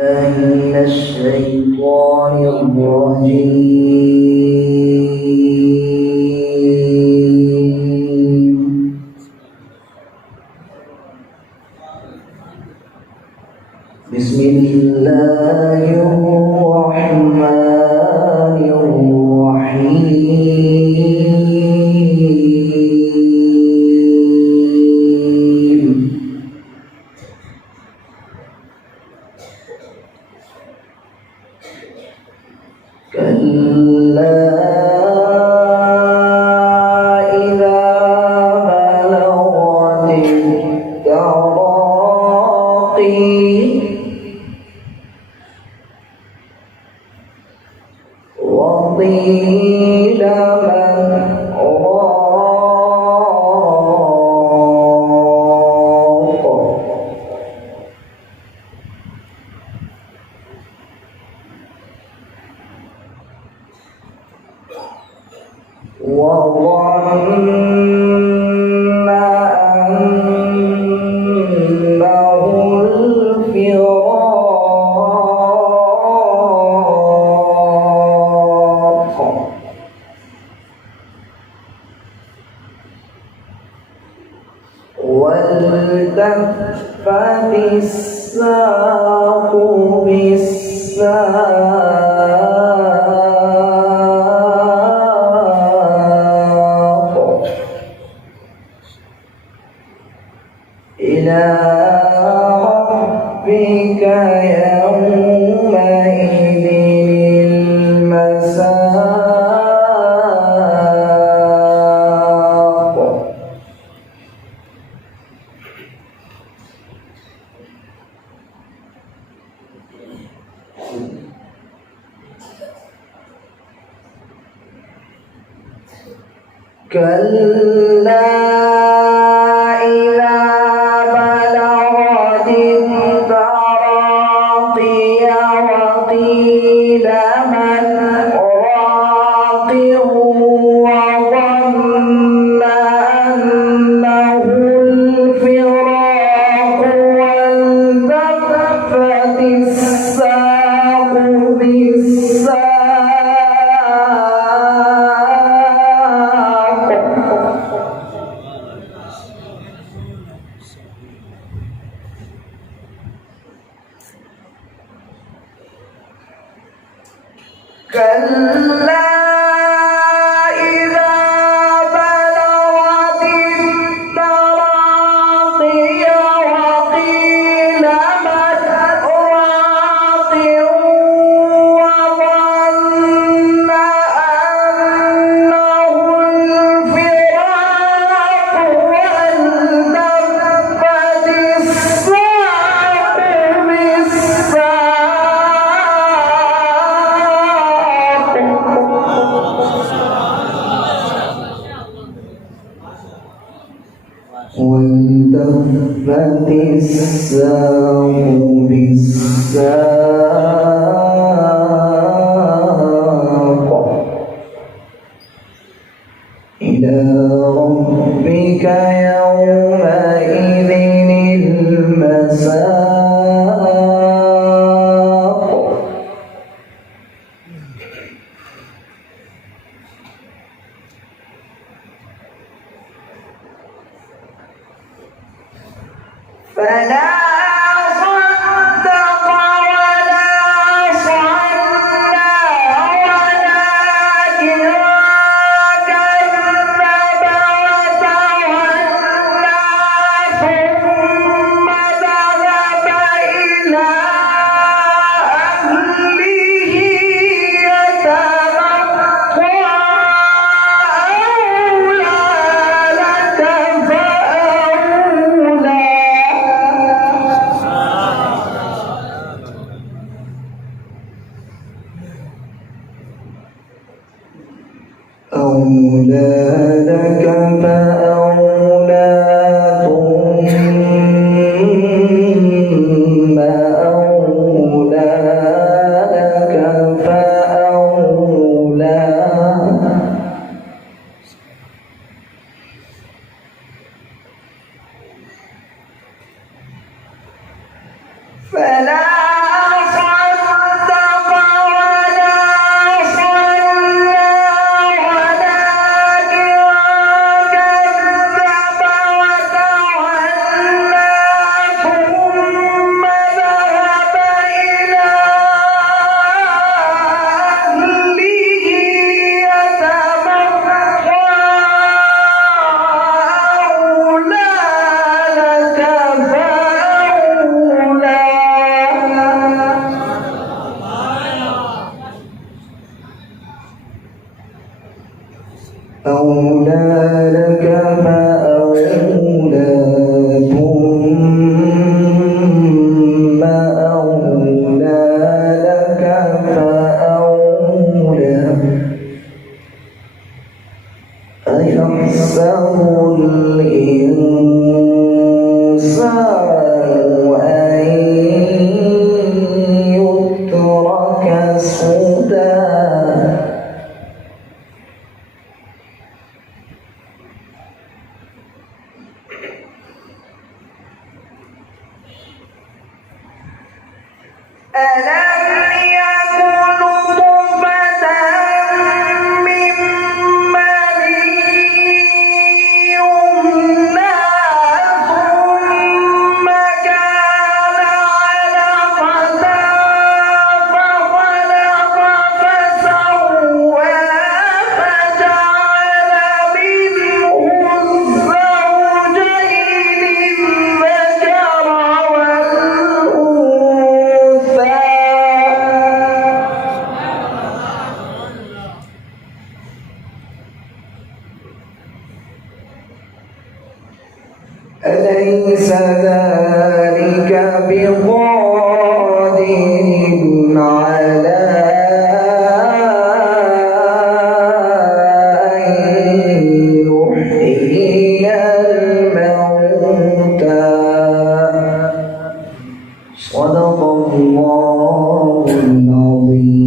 من الشيطان الرجيم. بسم الله الرحمن الرحيم. كلا إذا بلغت التراقي وقيل من راق وظن أنه الفراق والتفت الساق بالساق إلى ربك يومئذ المساق. كلا إذا بلغت التراقي وقيل من راق وظن أنه الفراق والتفت الساق بالساق كلا إذا بلغت التراقي وقيل من راق وظن أنه الفراق والتفت الساق بالساق. والتفت الساق بالساق إلى ربك يومئذ المساق. فلا صدق ولا صلى ولكن كذب وتولى ثم ذهب إلى أهله يتمطى. أولى لك فأولى. أولى لك فأولى ثم أولى لك فأولى. فلا ألم يكن نطفة من مني يمنى ثم كان علقة فخلق فسوى فجعل منه الزوجين الذكر والأنثى أليس ذلك بقادر على أن يحيي الموتى صدق الله العظيم